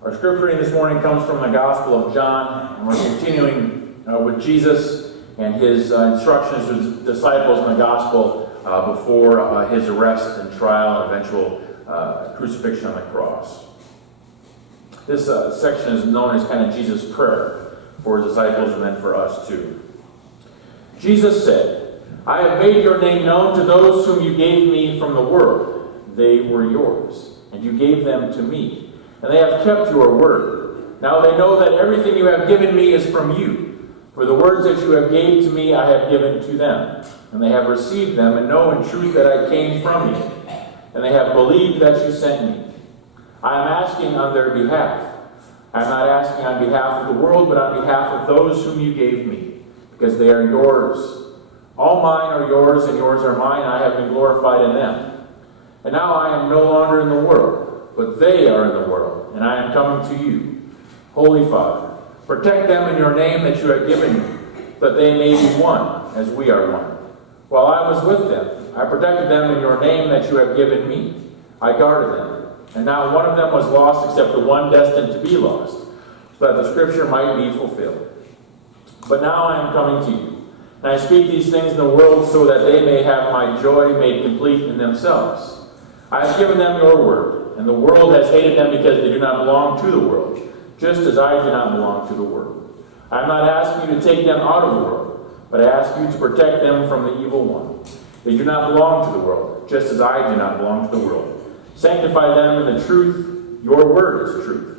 Our scripture reading this morning comes from the Gospel of John, and we're continuing with Jesus and his instructions to his disciples in the Gospel before his arrest and trial and eventual crucifixion on the cross. This section is known as kind of Jesus' prayer for his disciples and then for us too. Jesus said, "I have made your name known to those whom you gave me from the world. They were yours, and you gave them to me, and they have kept your word. Now they know that everything you have given me is from you. For the words that you have gave to me I have given to them, and they have received them, and know in truth that I came from you, and they have believed that you sent me. I am asking on their behalf. I am not asking on behalf of the world, but on behalf of those whom you gave me, because they are yours. All mine are yours, and yours are mine. I have been glorified in them. And now I am no longer in the world, but they are in the world, and I am coming to you. Holy Father, protect them in your name that you have given me, that they may be one, as we are one. While I was with them, I protected them in your name that you have given me. I guarded them, and not one of them was lost except the one destined to be lost, so that the scripture might be fulfilled. But now I am coming to you, and I speak these things in the world so that they may have my joy made complete in themselves. I have given them your word, and the world has hated them because they do not belong to the world, just as I do not belong to the world. I am not asking you to take them out of the world, but I ask you to protect them from the evil one. They do not belong to the world, just as I do not belong to the world. Sanctify them in the truth. Your word is truth.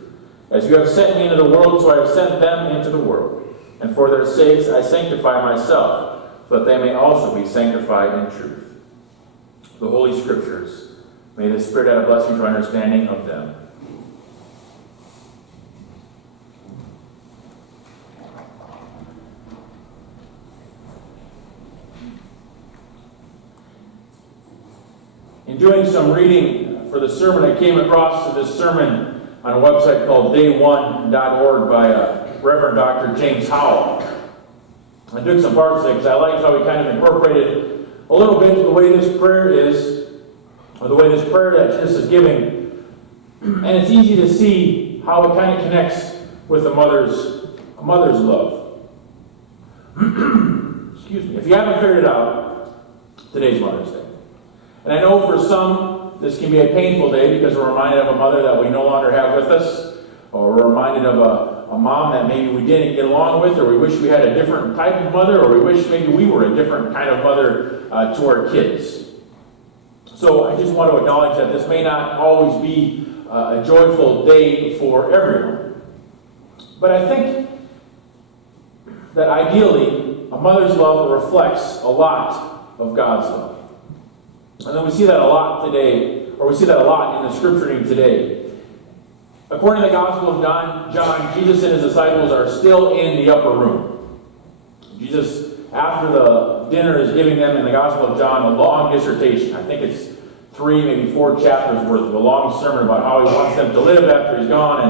As you have sent me into the world, so I have sent them into the world. And for their sakes I sanctify myself, so that they may also be sanctified in truth." The Holy Scriptures. May the Spirit add a blessing to our understanding of them. In doing some reading for the sermon, I came across this sermon on a website called day1.org by Reverend Dr. James Howell. I took some parts of it because I liked how he kind of incorporated a little bit the way this prayer is, or the way this prayer that Jesus is giving. And it's easy to see how it kind of connects with a mother's love. Excuse me. If you haven't figured it out, today's Mother's Day. And I know for some, this can be a painful day because we're reminded of a mother that we no longer have with us, or we're reminded of a mom that maybe we didn't get along with, or we wish we had a different type of mother, or we wish maybe we were a different kind of mother to our kids. So I just want to acknowledge that this may not always be a joyful day for everyone. But I think that ideally, a mother's love reflects a lot of God's love. And then we see that a lot today, or we see that a lot in the scripture reading today. According to the Gospel of John, Jesus and his disciples are still in the upper room. Jesus, after the dinner, is giving them in the Gospel of John a long dissertation. I think it's 3, maybe 4 chapters worth of a long sermon about how he wants them to live after he's gone,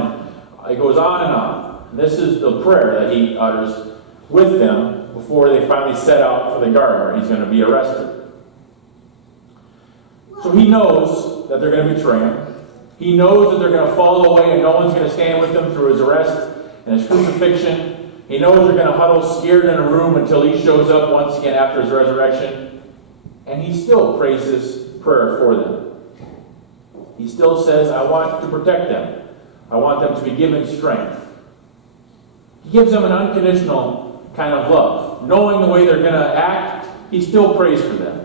and it goes on and on. And this is the prayer that he utters with them before they finally set out for the garden where he's going to be arrested. So he knows that they're going to betray him. He knows that they're going to fall away and no one's going to stand with him through his arrest and his crucifixion. He knows they're going to huddle scared in a room until he shows up once again after his resurrection. And he still prays this prayer for them. He still says, I want to protect them. I want them to be given strength. He gives them an unconditional kind of love. Knowing the way they're going to act, he still prays for them.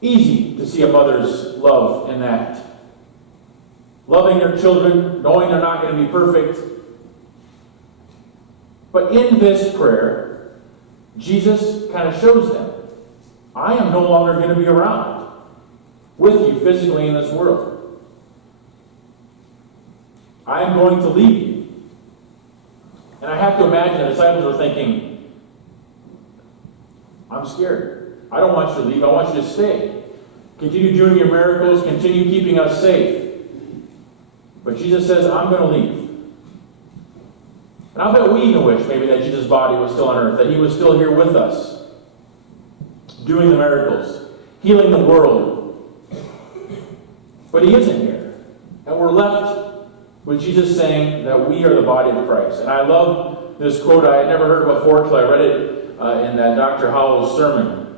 Easy to see a mother's love in that. Loving their children, knowing they're not going to be perfect. But in this prayer, Jesus kind of shows them, I am no longer going to be around with you physically in this world. I am going to leave you. And I have to imagine the disciples are thinking, I'm scared. I don't want you to leave. I want you to stay. Continue doing your miracles. Continue keeping us safe. But Jesus says, I'm going to leave. And I bet we even wish maybe that Jesus' body was still on earth, that he was still here with us, doing the miracles, healing the world. But he isn't here. And we're left with Jesus saying that we are the body of Christ. And I love this quote. I had never heard it before until I read it in that Dr. Howell's sermon.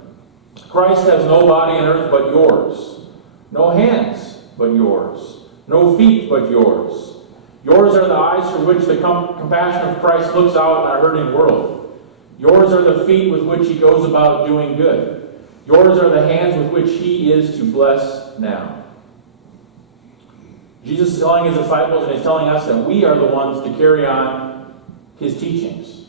Christ has no body on earth but yours, no hands but yours, no feet but yours. Yours are the eyes through which the compassion of Christ looks out on a hurting world. Yours are the feet with which he goes about doing good. Yours are the hands with which he is to bless now. Jesus is telling his disciples and he's telling us that we are the ones to carry on his teachings.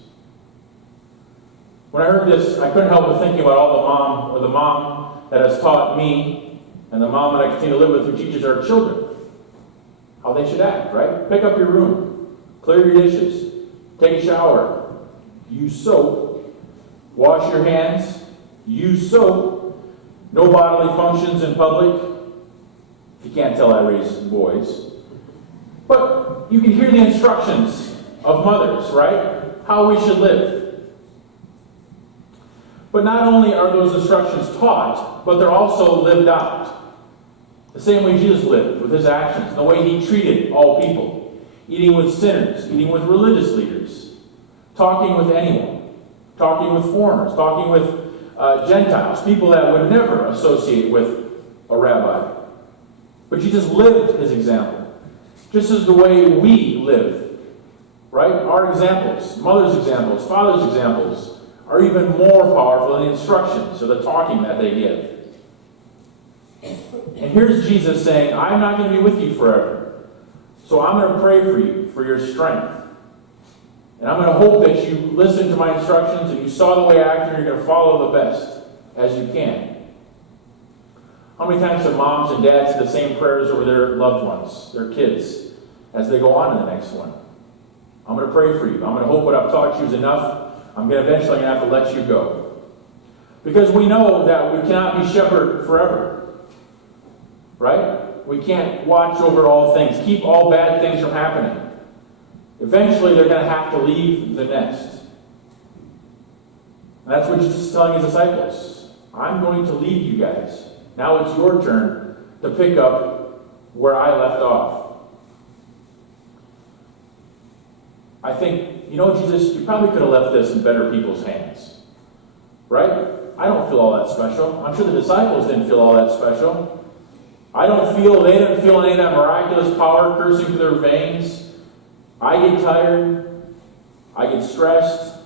When I heard this, I couldn't help but thinking about the mom that has taught me, and the mom that I continue to live with who teaches our children how they should act, right? Pick up your room, clear your dishes, take a shower, use soap, wash your hands, use soap, no bodily functions in public. If you can't tell, I raise boys. But you can hear the instructions of mothers, right? How we should live. But not only are those instructions taught, but they're also lived out. The same way Jesus lived with his actions, the way he treated all people, eating with sinners, eating with religious leaders, talking with anyone, talking with foreigners, talking with Gentiles, people that would never associate with a rabbi. But Jesus lived his example, just as the way we live, right? Our examples, mother's examples, father's examples, are even more powerful than the instructions or the talking that they give. And here's Jesus saying, I'm not going to be with you forever. So I'm going to pray for you, for your strength. And I'm going to hope that you listen to my instructions and you saw the way I acted and you're going to follow the best as you can. How many times have moms and dads said the same prayers over their loved ones, their kids, as they go on to the next one? I'm going to pray for you. I'm going to hope what I've taught you is enough. I'm eventually going to have to let you go. Because we know that we cannot be shepherd forever. Right? We can't watch over all things, keep all bad things from happening. Eventually they're going to have to leave the nest. And that's what Jesus is telling his disciples. I'm going to leave you guys. Now it's your turn to pick up where I left off. I think, Jesus, you probably could have left this in better people's hands. Right? I don't feel all that special. I'm sure the disciples didn't feel all that special. They didn't feel any of that miraculous power coursing through their veins. I get tired. I get stressed.